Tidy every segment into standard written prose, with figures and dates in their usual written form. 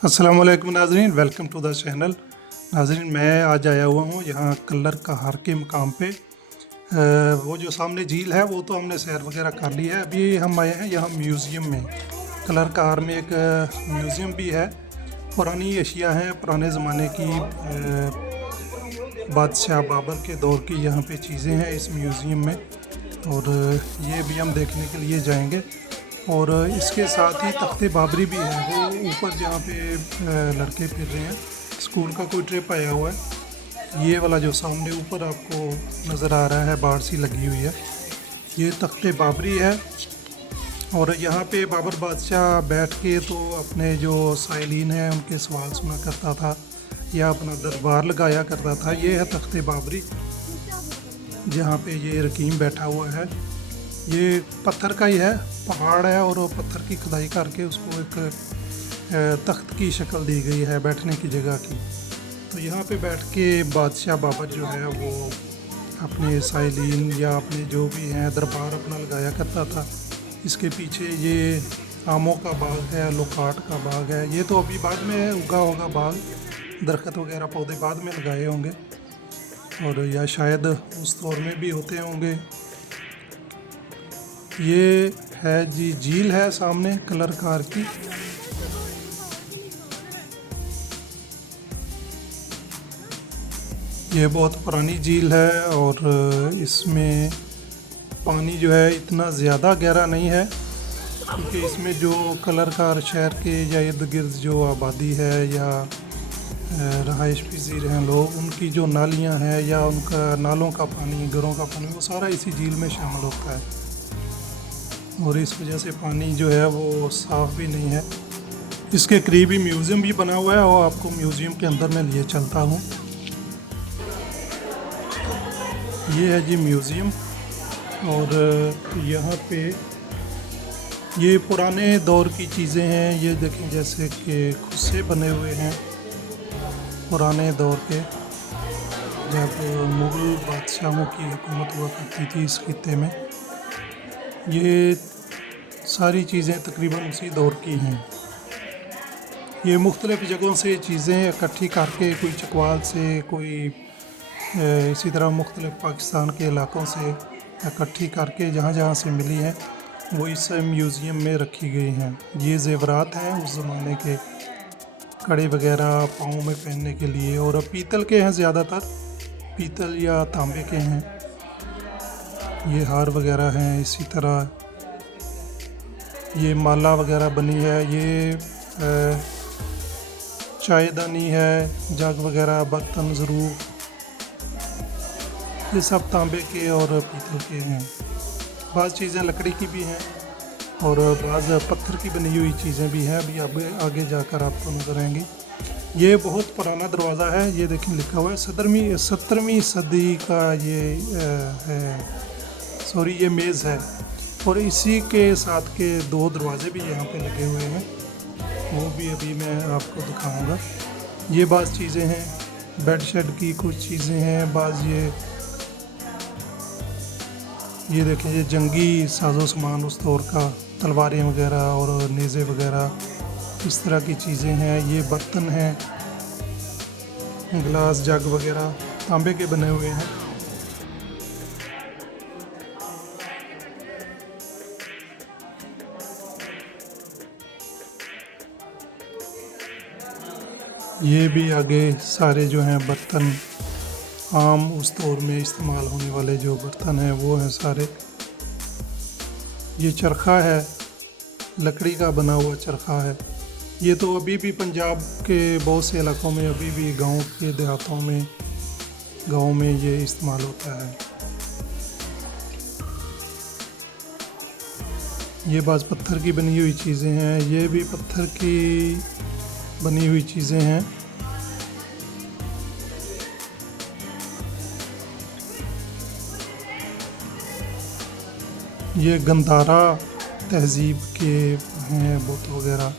अस्सलामुअलैकुम नाज़रीन, welcome to the channel. नाज़रीन, मैं आज आया हुआ हूँ यहाँ कल्लर कहार के मुकाम पे। वो जो सामने झील है वो तो हमने सैर वगैरह कर ली है। अभी हम आए हैं यहाँ म्यूज़ियम में। कल्लर कहार में एक म्यूज़ियम भी है। पुरानी अशिया हैं, पुराने ज़माने की बादशाह बाबर के दौर की यहाँ पे चीज़ें हैं इस म्यूज़ियम में, और ये भी हम देखने के लिए जाएंगे। और इसके साथ ही तख्ते बाबरी भी है, वो ऊपर जहाँ पे लड़के फिर रहे हैं, स्कूल का कोई ट्रिप आया हुआ है। ये वाला जो सामने ऊपर आपको नज़र आ रहा है, बाढ़ सी लगी हुई है, ये तख्ते बाबरी है। और यहाँ पे बाबर बादशाह बैठ के तो अपने जो साइलिन हैं उनके सवाल सुना करता था या अपना दरबार लगाया करता था। ये है तख्ते बाबरी, जहाँ पे ये रकीम बैठा हुआ है। ये पत्थर का ही है, पहाड़ है, और पत्थर की खुदाई करके उसको एक तख्त की शक्ल दी गई है बैठने की जगह की। तो यहाँ पे बैठ के बादशाह बाबर जो है वो अपने साइलिन या अपने जो भी हैं दरबार अपना लगाया करता था। इसके पीछे ये आमों का बाग है, लोकाट का बाग है। ये तो अभी बाद में उगा होगा बाग, दरख्त वगैरह पौधे बाद में लगाए होंगे, और या शायद उस दौर में भी होते होंगे। ये है जी झील है सामने कल्लर कहार की। ये बहुत पुरानी झील है, और इसमें पानी जो है इतना ज़्यादा गहरा नहीं है, क्योंकि इसमें जो कल्लर कहार शहर के या इर्द गिर्द जो आबादी है या रहाइश पजीर हैं लोग, उनकी जो नालियां हैं या उनका नालों का पानी, घरों का पानी, वो सारा इसी झील में शामिल होता है। और इस वजह से पानी जो है वो साफ़ भी नहीं है। इसके करीब ही म्यूज़ियम भी बना हुआ है, और आपको म्यूज़ियम के अंदर मैं लिए चलता हूँ। ये है जी म्यूज़ियम, और यहाँ पे ये पुराने दौर की चीज़ें हैं। ये देखें, जैसे कि खुद से बने हुए हैं पुराने दौर के, जब मुग़ल बादशाहों की हुकूमत हुआ करती थी इस खित्ते में। ये सारी चीज़ें तकरीबन उसी दौर की हैं। ये मुख्तलिफ़ जगहों से चीज़ें इकट्ठी करके, कोई चकवाल से, कोई इसी तरह मुख्तलिफ़ पाकिस्तान के इलाक़ों से इकट्ठी करके जहाँ जहाँ से मिली हैं वो इस म्यूज़ियम में रखी गई हैं। ये ज़ेवरात हैं उस ज़माने के, कड़े वगैरह पाँव में पहनने के लिए, और पीतल के हैं ज़्यादातर, पीतल या तांबे के हैं। ये हार वगैरह हैं। इसी तरह ये माला वगैरह बनी है। ये चायदानी है, जग वगैरह, बर्तन ज़रूर, ये सब तांबे के और पीतल के हैं। बाज़ चीज़ें लकड़ी की भी हैं, और बाज़ पत्थर की बनी हुई चीज़ें भी हैं। अभी आगे जाकर आपको नज़र आएंगी। ये बहुत पुराना दरवाज़ा है। ये देखें, लिखा हुआ है 17वीं सदी का। ये है, सॉरी, ये मेज़ है, और इसी के साथ के 2 दरवाजे भी यहाँ पे लगे हुए हैं, वो भी अभी मैं आपको दिखाऊंगा। ये बाज़ चीज़ें हैं, बेड शेड की कुछ चीज़ें हैं। बाज़ ये देखें, ये जंगी साजो सामान उस दौर का, तलवारें वगैरह और नेज़े वगैरह, इस तरह की चीज़ें हैं। ये बर्तन हैं, गिलास, जग वगैरह तांबे के बने हुए हैं। ये भी आगे सारे जो हैं बर्तन, आम उस दौर में इस्तेमाल होने वाले जो बर्तन हैं वो हैं सारे। ये चरखा है, लकड़ी का बना हुआ चरखा है। ये तो अभी भी पंजाब के बहुत से इलाकों में, अभी भी गांव के देहातों में, गांव में ये इस्तेमाल होता है। ये बाज़ पत्थर की बनी हुई चीज़ें हैं। ये भी पत्थर की बनी हुई चीज़ें हैं। ये गंधारा तहज़ीब के हैं बुत वगैरह।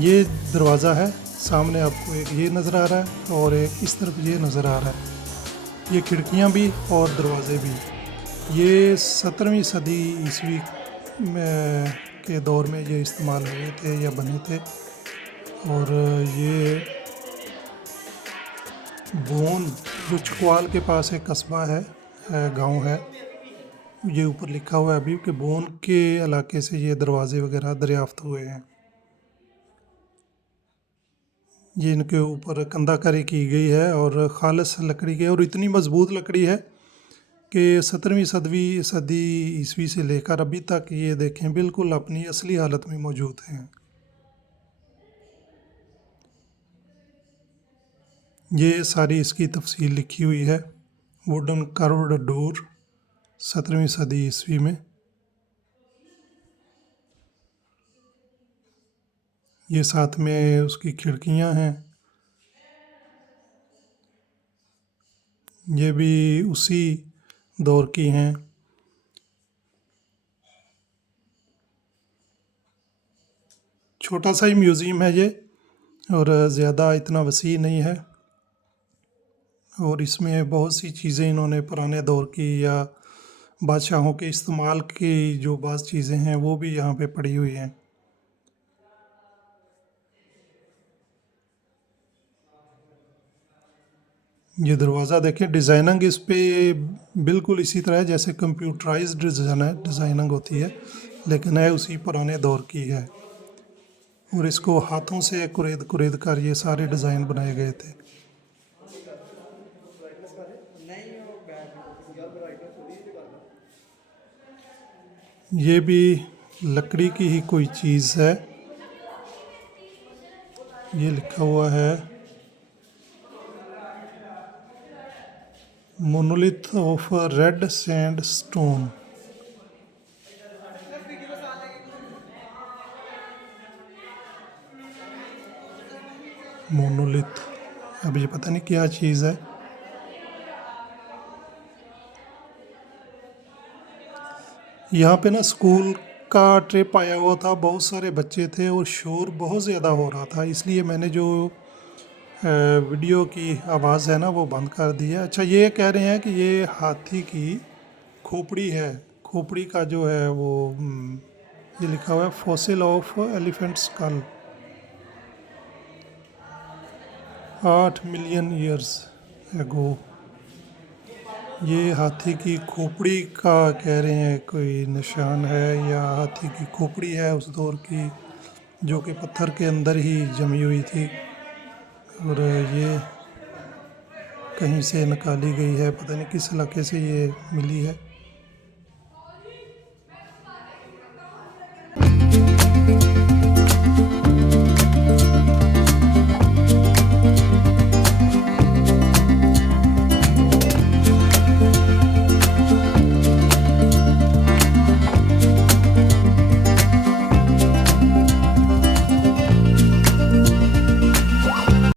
ये दरवाज़ा है, सामने आपको एक ये नज़र आ रहा है, और एक इस तरफ ये नज़र आ रहा है। ये खिड़कियाँ भी और दरवाज़े भी। ये 17वीं सदी ईस्वी के दौर में ये इस्तेमाल हुए थे या बने थे। और ये बोन जो चकवाल के पास एक कस्बा है, गांव है, ये ऊपर लिखा हुआ है अभी कि बोन के इलाके से ये दरवाजे वगैरह दरियाफ्त हुए हैं। ये इनके ऊपर कंधाकारी की गई है और खालिस लकड़ी की, और इतनी मज़बूत लकड़ी है कि 17वीं सदी ईस्वी से लेकर अभी तक ये देखें बिल्कुल अपनी असली हालत में मौजूद हैं। ये सारी इसकी तफसील लिखी हुई है। वुडन कर्व्ड डोर 17वीं सदी ईस्वी में। ये साथ में उसकी खिड़कियां हैं। ये भी उसी दौर की हैं। छोटा सा ही म्यूज़ियम है ये, और ज़्यादा इतना वसी नहीं है, और इसमें बहुत सी चीज़ें इन्होंने पुराने दौर की या बादशाहों के इस्तेमाल की जो बाज़ चीज़ें हैं वो भी यहाँ पे पड़ी हुई हैं। ये दरवाज़ा देखें, डिज़ाइनिंग इस पे बिल्कुल इसी तरह है जैसे कंप्यूटराइज्ड डिज़ाइनिंग होती है, लेकिन है उसी पुराने दौर की है। और इसको हाथों से कुरेद कुरेद कर ये सारे डिज़ाइन बनाए गए थे। ये भी लकड़ी की ही कोई चीज़ है। ये लिखा हुआ है monolith of red sand stone. Monolith, अब ये पता नहीं क्या चीज़ है। यहाँ पे ना स्कूल का ट्रिप आया हुआ था, बहुत सारे बच्चे थे और शोर बहुत ज़्यादा हो रहा था, इसलिए मैंने जो वीडियो की आवाज़ है ना वो बंद कर दी है। अच्छा, ये कह रहे हैं कि ये हाथी की खोपड़ी है। खोपड़ी का जो है वो ये लिखा हुआ है fossil of elephant skull, 8 million years ago. ये हाथी की खोपड़ी का कह रहे हैं कोई निशान है, या हाथी की खोपड़ी है उस दौर की जो कि पत्थर के अंदर ही जमी हुई थी, और ये कहीं से निकाली गई है, पता नहीं किस इलाके से ये मिली है।